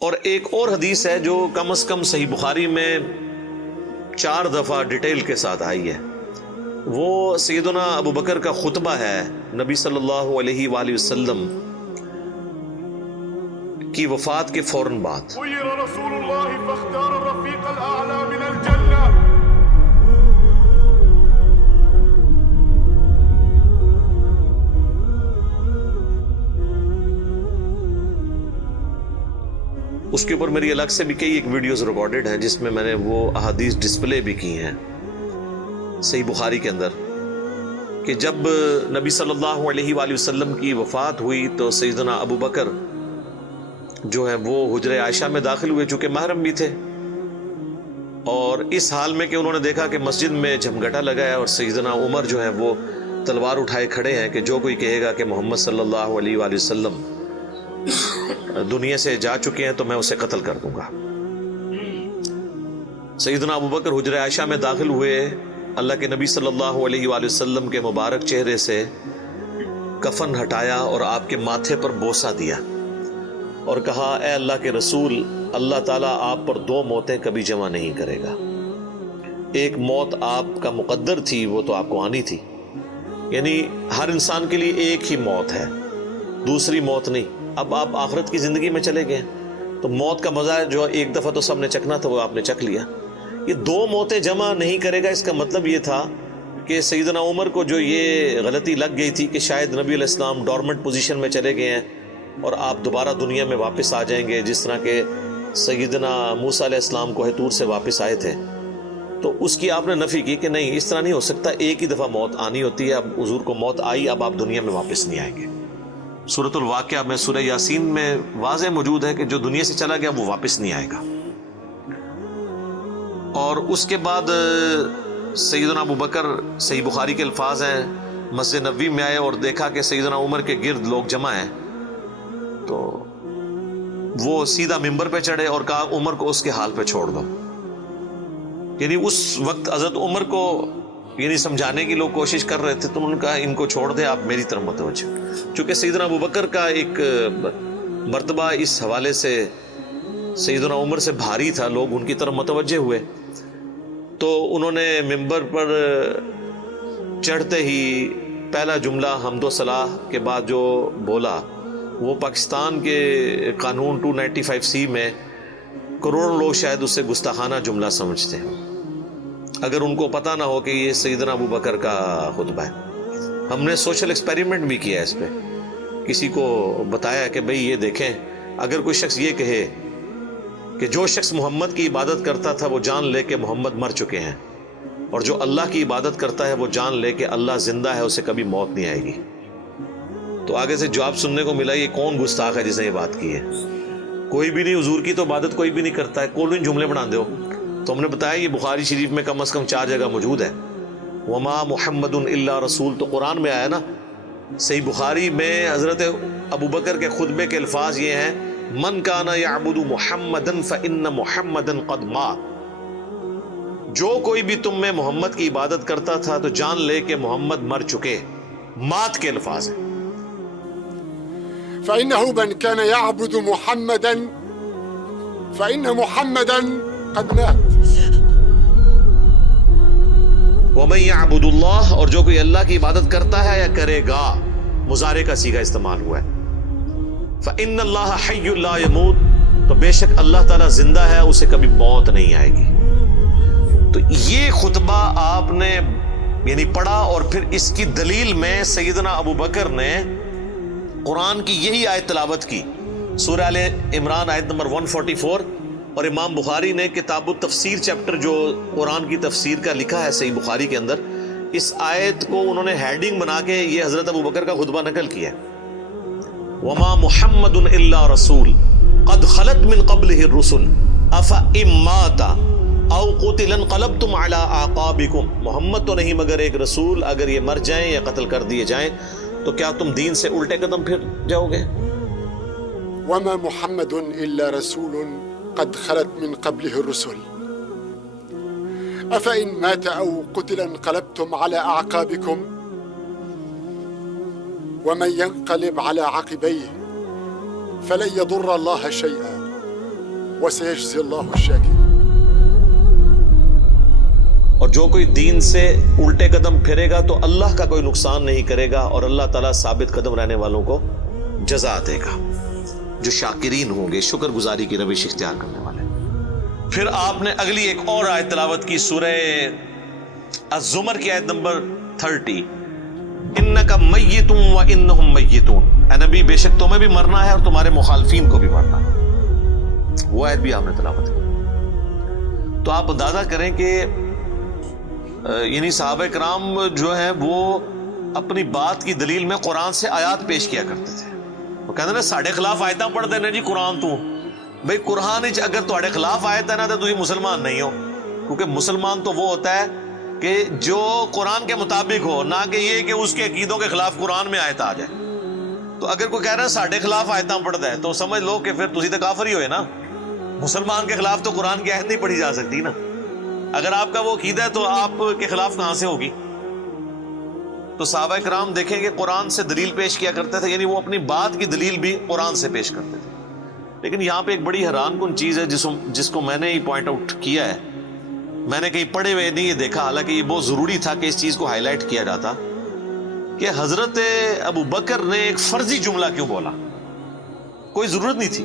اور ایک اور حدیث ہے جو کم از کم صحیح بخاری میں 4 دفعہ ڈیٹیل کے ساتھ آئی ہے. وہ سیدنا ابو بکر کا خطبہ ہے نبی صلی اللہ علیہ وآلہ وسلم کی وفات کے فوراً بعد. خير رسول الله فاختار الرفيق الأعلى من الجنة. اس کے اوپر میری الگ سے بھی کئی ایک ویڈیوز ریکارڈڈ ہیں جس میں میں نے وہ احادیث ڈسپلے بھی کی ہیں صحیح بخاری کے اندر کہ جب نبی صلی اللہ علیہ وآلہ وسلم کی وفات ہوئی تو سیدنا ابو بکر جو ہے وہ حجرہ عائشہ میں داخل ہوئے چونکہ محرم بھی تھے، اور اس حال میں کہ انہوں نے دیکھا کہ مسجد میں جھمگٹا لگا ہے اور سیدنا عمر جو ہے وہ تلوار اٹھائے کھڑے ہیں کہ جو کوئی کہے گا کہ محمد صلی اللہ علیہ وآلہ وسلم دنیا سے جا چکے ہیں تو میں اسے قتل کر دوں گا. سیدنا ابو بکر حجرہ عائشہ میں داخل ہوئے، اللہ کے نبی صلی اللہ علیہ وآلہ وسلم کے مبارک چہرے سے کفن ہٹایا اور آپ کے ماتھے پر بوسہ دیا اور کہا اے اللہ کے رسول، اللہ تعالیٰ آپ پر 2 موتیں کبھی جمع نہیں کرے گا. ایک موت آپ کا مقدر تھی، وہ تو آپ کو آنی تھی، یعنی ہر انسان کے لیے ایک ہی موت ہے، دوسری موت نہیں. اب آپ آخرت کی زندگی میں چلے گئے تو موت کا مزہ جو ایک دفعہ تو سب نے چکھنا تھا وہ آپ نے چکھ لیا. یہ 2 موتیں جمع نہیں کرے گا، اس کا مطلب یہ تھا کہ سیدنا عمر کو جو یہ غلطی لگ گئی تھی کہ شاید نبی علیہ السلام ڈورمنٹ پوزیشن میں چلے گئے ہیں اور آپ دوبارہ دنیا میں واپس آ جائیں گے جس طرح کہ سیدنا موسیٰ علیہ السلام کوہ طور سے واپس آئے تھے، تو اس کی آپ نے نفی کی کہ نہیں، اس طرح نہیں ہو سکتا، ایک ہی دفعہ موت آنی ہوتی ہے. اب حضور کو موت آئی، اب آپ دنیا میں واپس نہیں آئیں گے. سورۃ الواقعہ میں سورہ یاسین میں واضح موجود ہے کہ جو دنیا سے چلا گیا وہ واپس نہیں آئے گا. اور اس کے بعد سیدنا ابو بکر، صحیح بخاری کے الفاظ ہیں، مسجد نبوی میں آئے اور دیکھا کہ سیدنا عمر کے گرد لوگ جمع ہیں تو وہ سیدھا ممبر پہ چڑھے اور کہا عمر کو اس کے حال پہ چھوڑ دو. یعنی اس وقت حضرت عمر کو یعنی سمجھانے کی لوگ کوشش کر رہے تھے تو انہوں نے کہا ان کو چھوڑ دیں، آپ میری طرف متوجہ. چونکہ سیدنا ابو بکر کا ایک مرتبہ اس حوالے سے سیدنا عمر سے بھاری تھا، لوگ ان کی طرف متوجہ ہوئے تو انہوں نے ممبر پر چڑھتے ہی پہلا جملہ حمد و ثناء کے بعد جو بولا وہ پاکستان کے قانون 295C میں کروڑوں لوگ شاید اسے گستاخانہ جملہ سمجھتے ہیں اگر ان کو پتہ نہ ہو کہ یہ سیدنا ابو بکر کا خطبہ ہے. ہم نے سوشل ایکسپیریمنٹ بھی کیا ہے اس پہ، کسی کو بتایا کہ بھئی یہ دیکھیں، اگر کوئی شخص یہ کہے کہ جو شخص محمد کی عبادت کرتا تھا وہ جان لے کہ محمد مر چکے ہیں، اور جو اللہ کی عبادت کرتا ہے وہ جان لے کہ اللہ زندہ ہے، اسے کبھی موت نہیں آئے گی. تو آگے سے جواب سننے کو ملا یہ کون گستاخ ہے جس نے یہ بات کی ہے؟ کوئی بھی نہیں، حضور کی تو عبادت کوئی بھی نہیں کرتا ہے، کون جملے بنا دو. تو ہم نے بتایا یہ بخاری شریف میں کم از کم 4 جگہ موجود ہے. وما محمد الا رسول تو قرآن میں آیا نا. صحیح بخاری میں حضرت ابو بکر کے خطبے کے الفاظ یہ ہیں من کان یعبد محمدا فان محمدا قد مات. جو کوئی بھی تم میں محمد کی عبادت کرتا تھا تو جان لے کہ محمد مر چکے. مات کے الفاظ ہیں. فإنه من كان يعبد محمدا فإن محمدا قد مات. وَمَن يَعْبُدُ اللَّهَ، اور جو کوئی اللہ کی عبادت کرتا ہے یا کرے گا، مضارع کا صیغہ استعمال ہوا ہے. فَإِنَّ اللَّهَ حَيٌّ لَا يَمُوتُ، تو بے شک اللہ تعالیٰ زندہ ہے، اسے کبھی موت نہیں آئے گی. تو یہ خطبہ آپ نے یعنی پڑھا اور پھر اس کی دلیل میں سیدنا ابو بکر نے قرآن کی یہی آیت تلاوت کی، سورہ آل عمران آیت نمبر 144. اور امام بخاری نے کتاب التفسیر چیپٹر جو قرآن کی تفسیر کا لکھا ہے صحیح بخاری کے اندر، اس آیت کو انہوں نے ہیڈنگ بنا کے یہ حضرت ابو بکر کا خطبہ نقل کیا ہے. وما محمد الا رسول قد خلت من قبلہ الرسل افئن مات او قتل انقلبتم علی اعقابکم. محمد تو نہیں مگر ایک رسول، اگر یہ مر جائیں یا قتل کر دیے جائیں تو کیا تم دین سے الٹے قدم پھر جاؤ گے؟ وما محمد الا رسول قد خلت من قبله الرسل أفإن مات أو قتل انقلبتم على أعقابكم ومن ينقلب على عقبيه فلن يضر الله شيئا وسيجزي الله الشاكرين. اور جو کوئی دین سے الٹے قدم پھرے گا تو اللہ کا کوئی نقصان نہیں کرے گا اور اللہ تعالیٰ ثابت قدم رہنے والوں کو جزا دے گا، جو شاکرین ہوں گے، شکر گزاری کی روش اختیار کرنے والے۔ پھر آپ نے اگلی ایک اور آیت تلاوت کی، سورہ الزمر کی آیت نمبر 30، انک میت و انہم میتون، اے نبی بے شک تمہیں بھی مرنا ہے اور تمہارے مخالفین کو بھی مرنا ہے۔ وہ آیت بھی آپ نے تلاوت کی۔ تو آپ اندازہ کریں کہ یعنی صحابہ کرام جو ہیں وہ اپنی بات کی دلیل میں قرآن سے آیات پیش کیا کرتے تھے۔ وہ کہتے ہیں نا ساڑھے خلاف آیتاں پڑھ دینے جی قرآن تو بھئی قرآن اگر تھوڑے خلاف آیت ہے نا تو تھی مسلمان نہیں ہو، کیونکہ مسلمان تو وہ ہوتا ہے کہ جو قرآن کے مطابق ہو، نہ کہ یہ کہ اس کے عقیدوں کے خلاف قرآن میں آیت آ جائے۔ تو اگر کوئی کہہ رہا ہے ساڑھے خلاف آیتاں پڑھ دے تو سمجھ لو کہ پھر تسی تو کافر ہی ہوئے نا، مسلمان کے خلاف تو قرآن کی آیت نہیں پڑھی جا سکتی نا۔ اگر آپ کا وہ عقیدہ ہے تو آپ کے خلاف کہاں سے ہوگی؟ تو صحابہ کرام دیکھیں کہ قرآن سے دلیل پیش کیا کرتے تھے، یعنی وہ اپنی بات کی دلیل بھی قرآن سے پیش کرتے تھے۔ لیکن یہاں پہ ایک بڑی حیران کن چیز ہے جس کو میں نے ہی پوائنٹ آؤٹ کیا ہے، میں نے کہیں پڑھے ہوئے نہیں یہ دیکھا، حالانکہ یہ بہت ضروری تھا کہ اس چیز کو ہائی لائٹ کیا جاتا، کہ حضرت ابو بکر نے ایک فرضی جملہ کیوں بولا؟ کوئی ضرورت نہیں تھی،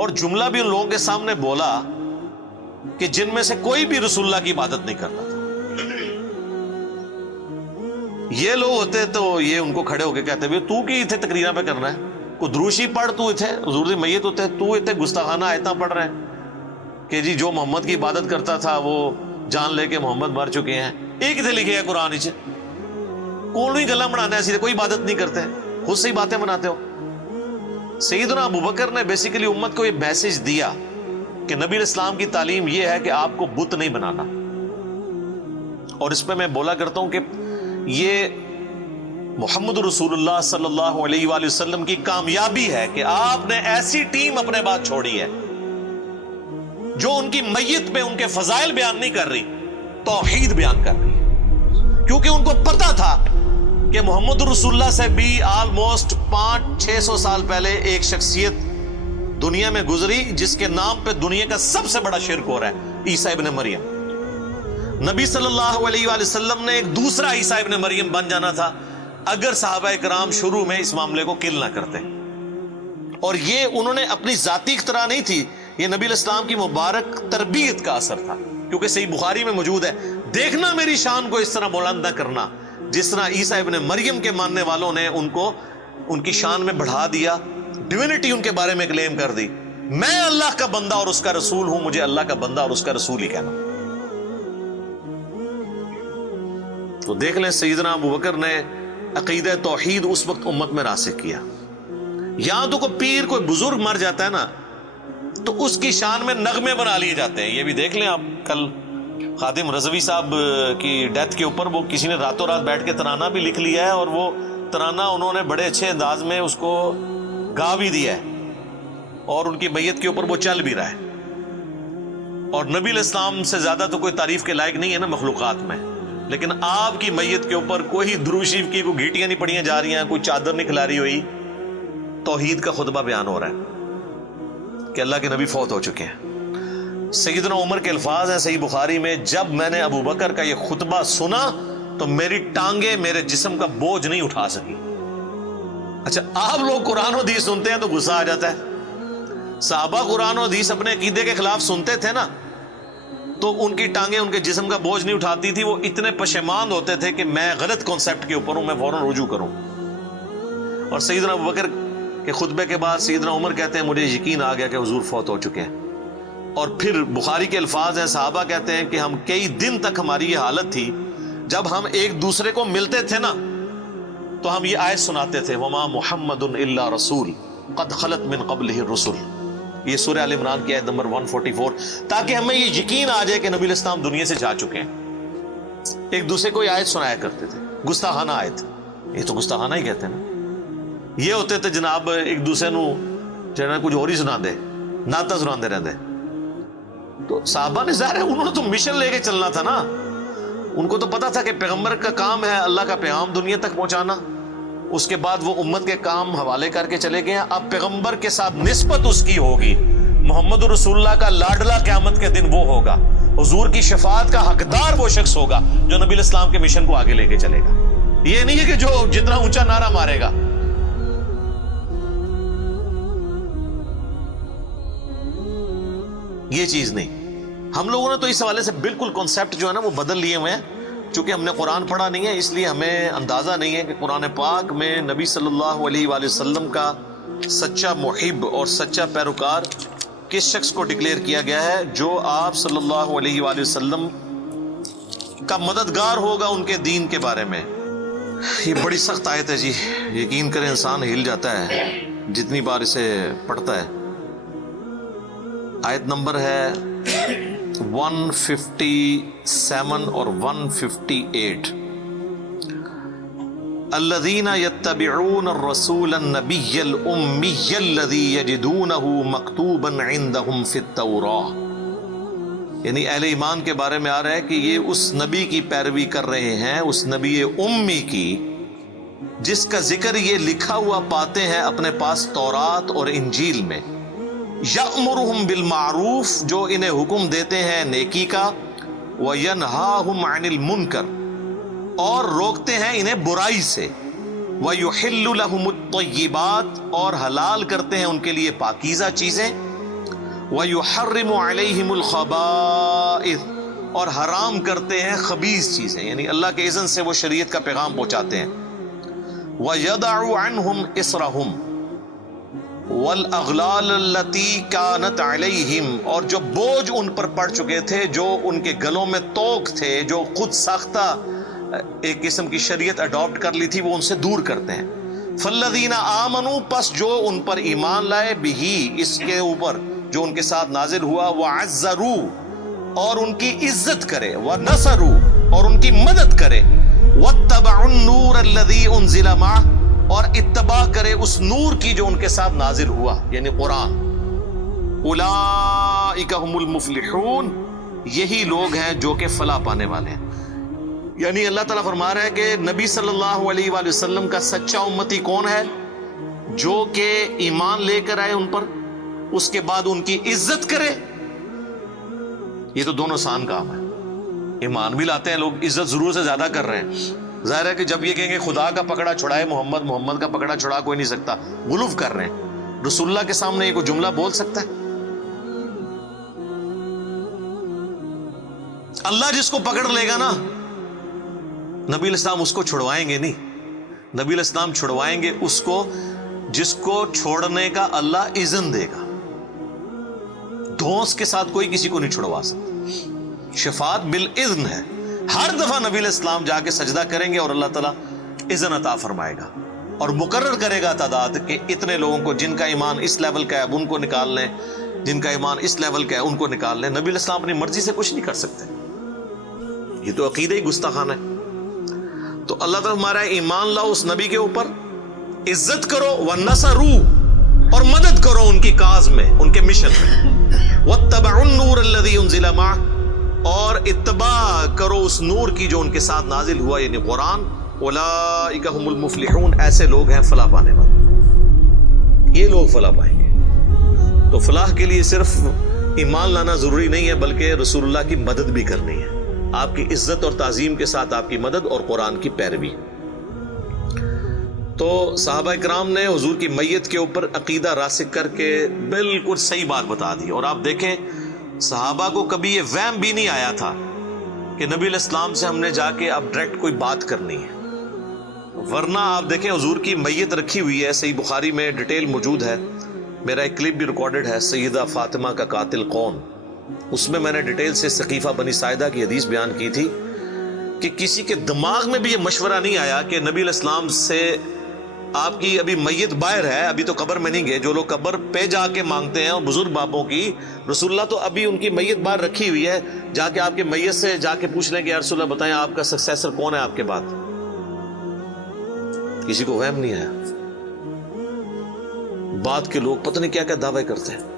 اور جملہ بھی ان لوگوں کے سامنے بولا کہ جن میں سے کوئی بھی رسول اللہ کی عبادت نہیں کرتا تھا۔ یہ لوگ ہوتے تو یہ ان کو کھڑے ہو کے کہتے بھی تو کی اتنے تقریریں پہ کرنا ہے، کو دروشی پڑھ تو اتنے حضور دی میت ہوتے تو اتنے گستاخانہ آیتاں پڑھ رہے ہیں کہ جی جو محمد کی عبادت کرتا تھا وہ جان لے کے محمد مر چکے ہیں۔ ایک اتنے لکھے ہے قرآن اچ کون ہی گلا بنانا ہے، سیدھے کوئی عبادت نہیں کرتے، خود سے ہی باتیں بناتے ہو۔ سیدنا ابو بکر نے بیسیکلی امت کو یہ میسج دیا کہ نبی علیہ السلام کی تعلیم یہ ہے کہ آپ کو بت نہیں بنانا، اور اس پہ میں بولا کرتا ہوں کہ یہ محمد رسول اللہ صلی اللہ علیہ وآلہ وسلم کی کامیابی ہے کہ آپ نے ایسی ٹیم اپنے بعد چھوڑی ہے جو ان کی میت پہ ان کے فضائل بیان نہیں کر رہی، توحید بیان کر رہی ہے، کیونکہ ان کو پتا تھا کہ محمد رسول اللہ سے بھی آلموسٹ 500-600 سال پہلے ایک شخصیت دنیا میں گزری جس کے نام پہ دنیا کا سب سے بڑا شرک ہو رہا ہے، عیسیٰ ابن مریم۔ نبی صلی اللہ علیہ وآلہ وسلم نے ایک دوسرا عیسیٰ ابن مریم بن جانا تھا اگر صحابہ کرام شروع میں اس معاملے کو کل نہ کرتے، اور یہ انہوں نے اپنی ذاتی اختراع نہیں تھی، یہ نبی علیہ السلام کی مبارک تربیت کا اثر تھا، کیونکہ صحیح بخاری میں موجود ہے، دیکھنا میری شان کو اس طرح بلند نہ کرنا جس طرح عیسیٰ ابن مریم کے ماننے والوں نے ان کو ان کی شان میں بڑھا دیا، ڈیوینٹی ان کے بارے میں کلیم کر دی۔ میں اللہ کا بندہ اور اس کا رسول ہوں، مجھے اللہ کا بندہ اور اس کا رسول ہی کہنا۔ تو دیکھ لیں سیدنا ابو بکر نے عقیدہ توحید اس وقت امت میں راسخ کیا۔ یہاں تو کوئی پیر کوئی بزرگ مر جاتا ہے نا تو اس کی شان میں نغمے بنا لیے جاتے ہیں۔ یہ بھی دیکھ لیں آپ، کل خادم رضوی صاحب کی ڈیتھ کے اوپر وہ کسی نے راتوں رات بیٹھ کے ترانہ بھی لکھ لیا ہے، اور وہ ترانہ انہوں نے بڑے اچھے انداز میں اس کو گا بھی دیا ہے، اور ان کی میت کے اوپر وہ چل بھی رہا ہے۔ اور نبی علیہ السلام سے زیادہ تو کوئی تعریف کے لائق نہیں ہے نا مخلوقات میں، لیکن آپ کی میت کے اوپر کوئی درود شریف کی کوئی گھیٹیاں نہیں پڑھیاں جا رہی ہیں، کوئی چادر نہیں کھلاری ہوئی، توحید کا خطبہ بیان ہو رہا ہے کہ اللہ کے نبی فوت ہو چکے ہیں۔ سیدنا عمر کے الفاظ ہیں صحیح بخاری میں، جب میں نے ابو بکر کا یہ خطبہ سنا تو میری ٹانگیں میرے جسم کا بوجھ نہیں اٹھا سکی۔ اچھا، آپ لوگ قرآن و حدیث سنتے ہیں تو غصہ آ جاتا ہے، صحابہ قرآن و حدیث اپنے عقیدے کے خلاف سنتے تھے نا تو ان کی ٹانگیں ان کے جسم کا بوجھ نہیں اٹھاتی تھی، وہ اتنے پشیمان ہوتے تھے کہ میں غلط کانسیپٹ کے اوپر ہوں، میں فوراً رجوع کروں۔ اور سیدنا ابو بکر کے خطبے کے بعد سیدنا عمر کہتے ہیں مجھے یقین آ گیا کہ حضور فوت ہو چکے ہیں۔ اور پھر بخاری کے الفاظ ہیں، صحابہ کہتے ہیں کہ ہم کئی دن تک ہماری یہ حالت تھی، جب ہم ایک دوسرے کو ملتے تھے نا تو ہم یہ آیت سناتے تھے، وما محمد الا رسول قد خلت من قبلہ الرسل، یہ سورہ آل عمران کی آیت نمبر 144، تاکہ ہمیں یہ یقین آ جائے کہ نبی علیہ السلام دنیا سے جا چکے ہیں۔ ایک دوسرے کو یہ آیت سنایا کرتے تھے، گستاخانہ آیت، یہ تو گستاخانہ ہی کہتے ہیں نا۔ یہ ہوتے تھے جناب ایک دوسرے نو جناب کچھ اور ہی سنا دے، نعتاں سنا دے رہتے۔ تو صحابہ نے ظاہر ہے انہوں نے تو مشن لے کے چلنا تھا نا، ان کو تو پتا تھا کہ پیغمبر کا کام ہے اللہ کا پیغام دنیا تک پہنچانا، اس کے بعد وہ امت کے کام حوالے کر کے چلے گئے ہیں۔ اب پیغمبر کے ساتھ نسبت اس کی ہوگی، محمد رسول اللہ کا لاڈلا قیامت کے دن وہ ہوگا، حضور کی شفاعت کا حقدار وہ شخص ہوگا جو نبی الاسلام کے مشن کو آگے لے کے چلے گا۔ یہ نہیں ہے کہ جو جتنا اونچا نعرہ مارے گا۔ یہ چیز نہیں۔ ہم لوگوں نے تو اس حوالے سے بالکل کانسیپٹ جو ہے نا وہ بدل لیے ہوئے ہیں، چونکہ ہم نے قرآن پڑھا نہیں ہے اس لیے ہمیں اندازہ نہیں ہے کہ قرآن پاک میں نبی صلی اللہ علیہ وآلہ وسلم کا سچا محب اور سچا پیروکار کس شخص کو ڈکلیئر کیا گیا ہے، جو آپ صلی اللہ علیہ وآلہ وسلم کا مددگار ہوگا ان کے دین کے بارے میں۔ یہ بڑی سخت آیت ہے جی، یقین کریں انسان ہل جاتا ہے جتنی بار اسے پڑھتا ہے۔ آیت نمبر ہے 157 اور 158۔ الذین یتبعون الرسول النبی الامی الذی یجدونہ مکتوبا عندہم فی التوراۃ، یعنی اہل ایمان کے بارے میں آ رہا ہے کہ یہ اس نبی کی پیروی کر رہے ہیں، اس نبی امی کی جس کا ذکر یہ لکھا ہوا پاتے ہیں اپنے پاس تورات اور انجیل میں۔ یأمرہم بالمعروف، جو انہیں حکم دیتے ہیں نیکی کا، وینہاہم عن المنکر، اور روکتے ہیں انہیں برائی سے، ویحل لہم الطیبات، اور حلال کرتے ہیں ان کے لیے پاکیزہ چیزیں، وَيُحَرِّمُ عَلَيْهِمُ الْخَبَائِثَ، اور حرام کرتے ہیں خبیث چیزیں، یعنی اللہ کے اذن سے وہ شریعت کا پیغام پہنچاتے ہیں۔ وَيَدَعُ عَنْهُمْ إِصْرَهُمْ وَالْأَغْلَالَ الَّتِي كَانَتْ عَلَيْهِمْ، اور جو بوجھ ان پر پڑ چکے تھے، جو ان کے گلوں میں توق تھے، جو خود ساختہ ایک قسم کی شریعت اڈاپٹ کر لی تھی، وہ ان سے دور کرتے ہیں۔ فَالَّذِينَ آمَنُوا، پس جو ان پر ایمان لائے، بِهِ، اس کے اوپر جو ان کے ساتھ نازل ہوا، وَعَزَّرُوا، اور ان کی عزت کرے، وَنَصَرُوا، اور ان کی مدد کرے، وَاتَّبَعُوا النُّورَ الَّذِي أُنزِلَ مَعَهُ، اور اتباع کرے اس نور کی جو ان کے ساتھ نازل ہوا، یعنی قرآن۔ اولئک هم المفلحون، یہی لوگ ہیں جو کہ فلاح پانے والے ہیں۔ یعنی اللہ تعالیٰ فرما رہا ہے کہ نبی صلی اللہ علیہ وآلہ وسلم کا سچا امتی کون ہے؟ جو کہ ایمان لے کر آئے ان پر، اس کے بعد ان کی عزت کرے۔ یہ تو دونوں آسان کام ہے۔ ایمان بھی لاتے ہیں لوگ، عزت ضرور سے زیادہ کر رہے ہیں۔ ظاہر ہے کہ جب یہ کہیں گے خدا کا پکڑا چھڑائے محمد، محمد کا پکڑا چھڑا کوئی نہیں سکتا، غلوف کر رہے ہیں۔ رسول اللہ کے سامنے یہ کوئی جملہ بول سکتا ہے؟ اللہ جس کو پکڑ لے گا نا، نبی علیہ السلام اس کو چھڑوائیں گے نہیں، نبی علیہ السلام چھڑوائیں گے اس کو جس کو چھوڑنے کا اللہ اذن دے گا۔ دھونس کے ساتھ کوئی کسی کو نہیں چھڑوا سکتا۔ شفاعت بالاذن ہے، ہر دفعہ نبی علیہ السلام جا کے سجدہ کریں گے اور اللہ تعالیٰ اذن عطا فرمائے گا اور مقرر کرے گا تعداد کہ اتنے لوگوں کو جن کا ایمان اس لیول کا ہے اب ان کو نکال لیں، جن کا ایمان اس لیول کا ہے ان کو نکال لیں۔ نبی علیہ السلام اپنی مرضی سے کچھ نہیں کر سکتے، یہ تو عقیدہ ہی گستاخانہ ہے۔ تو اللہ تعالیٰ ہمارا ایمان لاؤ اس نبی کے اوپر، عزت کرو، وَنَصَرُوا، اور مدد کرو ان کی کاز میں، ان کے مشن میں، وَاتَّبَعُوا النُّورَ الَّذِي أُنزِلَ مَعَهُ، اور اتباع کرو اس نور کی جو ان کے ساتھ نازل ہوا، یعنی قرآن۔ اولئک هم المفلحون، ایسے لوگ ہیں فلاح پانے والے، یہ لوگ فلاح پائیں گے۔ تو فلاح کے لیے صرف ایمان لانا ضروری نہیں ہے، بلکہ رسول اللہ کی مدد بھی کرنی ہے، آپ کی عزت اور تعظیم کے ساتھ آپ کی مدد اور قرآن کی پیروی۔ تو صحابہ کرام نے حضور کی میت کے اوپر عقیدہ راسخ کر کے بالکل صحیح بات بتا دی، اور آپ دیکھیں صحابہ کو کبھی یہ وہم بھی نہیں آیا تھا کہ نبی علیہ السلام سے ہم نے جا کے اب ڈائریکٹ کوئی بات کرنی ہے، ورنہ آپ دیکھیں حضور کی میت رکھی ہوئی ہے، صحیح بخاری میں ڈیٹیل موجود ہے، میرا ایک کلپ بھی ریکارڈڈ ہے، سیدہ فاطمہ کا قاتل کون، اس میں نے ڈیٹیل سے سقیفہ بنی ساعدہ کی حدیث بیان کی تھی کہ کسی کے دماغ میں بھی یہ مشورہ نہیں آیا کہ نبی علیہ السلام سے آپ کی ابھی میت باہر ہے، ابھی تو قبر میں نہیں گئے، جو لوگ قبر پہ جا کے مانگتے ہیں اور بزرگ باپوں کی، رسول اللہ تو ابھی ان کی میت باہر رکھی ہوئی ہے، جا کے آپ کے میت سے جا کے پوچھ لیں کہ یا رسول اللہ بتائیں آپ کا سکسیسر کون ہے آپ کے بعد۔ کسی کو وہم نہیں آیا، بعد کے لوگ پتہ نہیں کیا کیا دعوے کرتے ہیں۔